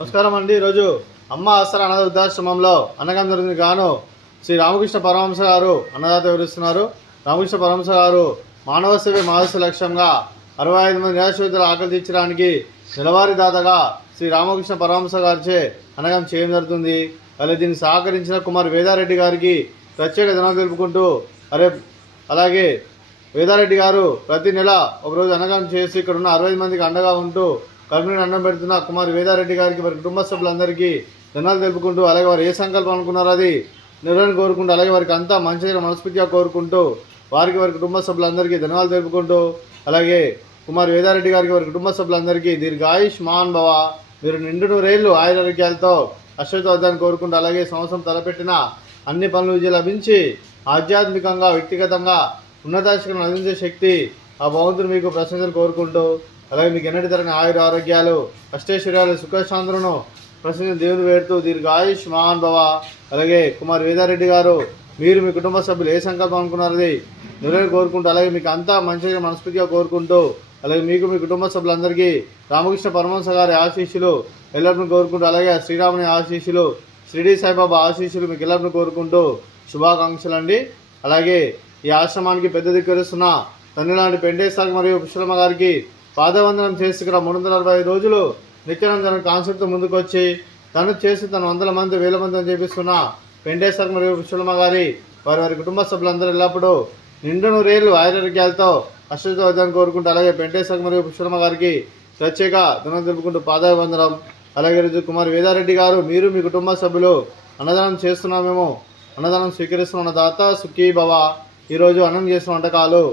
నమస్కారం అండి। ఈరోజు అమ్మ ఆసరా అనాథ వృద్ధాశ్రమంలో అన్నదానం జరిగింది గాను శ్రీ రామకృష్ణ పరమహంస గారు అన్నదాత వివరిస్తున్నారు। రామకృష్ణ పరమహంస గారు మానవ సేవే మానవ లక్ష్యంగా 65 మంది నిరాశ్రితుల ఆకలి తీర్చడానికి నెలవారీ దాతగా శ్రీ రామకృష్ణ పరమహంస గారిచే అన్నదానం చేయడం జరుగుతుంది। అలాగే దీన్ని సహకరించిన కుమార్ వేదారెడ్డి గారికి ప్రత్యేక ధన్యవాదాలు తెలుపుకుంటూ అలాగే వేదారెడ్డి గారు ప్రతి నెల ఒకరోజు అన్నదానం చేసి ఇక్కడ ఉన్న 60 మందికి అండగా ఉంటూ కర్మని అన్నం పెడుతున్న కుమార్ వేదారెడ్డి గారికి వారి కుటుంబ సభ్యులందరికీ ధన్యవాదాలు తెలుపుకుంటూ అలాగే వారు ఏ సంకల్పం అనుకున్నారో అది నిర్వహణ కోరుకుంటూ అలాగే వారికి అంతా మంచిగా మనస్ఫూర్తిగా కోరుకుంటూ వారి కుటుంబ సభ్యులందరికీ ధన్యవాదాలు తెలుపుకుంటూ అలాగే కుమార్ వేదారెడ్డి గారికి వారి కుటుంబ సభ్యులందరికీ దీర్ఘాయుష్మాన్ భవ, మీరు నిండు నూరేళ్లు ఆయురారోగ్యాలతో అశ్వత్థాన్ని కోరుకుంటూ అలాగే సంవత్సరం తలపెట్టిన అన్ని పనులు విజయం లభించి ఆధ్యాత్మికంగా వ్యక్తిగతంగా ఉన్నతాశిఖరం అందించే శక్తి ఆ భగవంతుడు మీకు ప్రశంసలు కోరుకుంటూ అలాగే మీకు ఎన్నటి తరగని ఆయుర ఆరోగ్యాలు అష్టైశ్వర్యాలు సుఖశాంతులను ప్రశ్న దేవుడు వేడుతూ దీర్ఘాయుష్మాన్ భవ। అలాగే కుమార్ వేదారెడ్డి గారు మీరు మీ కుటుంబ సభ్యులు ఏ సంకల్పం అనుకున్నారది నెరవేరు కోరుకుంటూ అలాగే మీకు అంతా మంచిగా మనస్ఫూర్తిగా కోరుకుంటూ అలాగే మీకు మీ కుటుంబ సభ్యులందరికీ రామకృష్ణ పరమహంస గారి ఆశీస్సులు ఎల్లరిని కోరుకుంటూ అలాగే శ్రీరాముని ఆశీస్సులు షిరిడి సాయిబాబా ఆశీస్సులు మీకు ఎల్లరిని కోరుకుంటూ శుభాకాంక్షలు అండి। అలాగే ఈ ఆశ్రమానికి పెద్ద దిక్కురిస్తున్న తండ్రి లాంటి పెండేశ్వర్ మరియు పుష్పలమ్మ గారికి పాదవందనం చేసి ఇక్కడ 365 రోజులు నిత్యానంద కాన్సెప్ట్ ముందుకు వచ్చి తను చేసి తన 100 మంది 1000 మందిని చేపిస్తున్న పెండేశ్వర్ మరియు పుష్పలమ్మ గారి వారి కుటుంబ సభ్యులందరూ ఎల్లప్పుడూ నిండు నూరేళ్లు ఆయురారోగ్యాలతో అశ్వత్థాన్ని కోరుకుంటూ అలాగే పెండేశ్వర్ మరియు పుష్పలమ్మ గారికి ప్రత్యేక ధన్యవాదాలు తెలుపుకుంటూ పాదవందనం। అలాగే రోజు కుమార్ వేదారెడ్డి గారు మీరు మీ కుటుంబ సభ్యులు అన్నదానం చేస్తున్నామేమో అన్నదానం స్వీకరిస్తున్న దాత సుఖీ భవ। ఈరోజు అన్నం చేస్తున్న వంటకాలు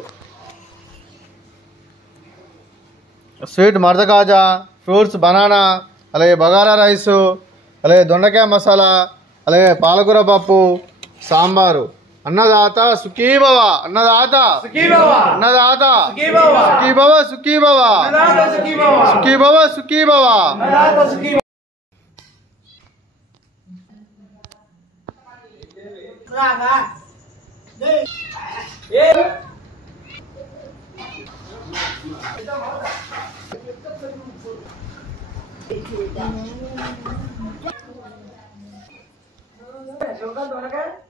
స్వీట్ మర్ద కాజా, ఫ్రూట్స్ బనానా, అలాగే బగారా రైసు, అలాగే దొండకాయ మసాలా, అలాగే పాలకూర పప్పు, సాంబారు। అన్నదాత సుఖీ భవ, అన్నదాత సుఖీ భవ, అన్నదాత సుఖీ భవ, సుఖీ భవ సుఖీ భవ, అన్నదాత సుఖీ భవ, సుఖీ భవ సుఖీ భవ, అన్నదాత సుఖీ భవ। రాగా they A Joga dona, cara.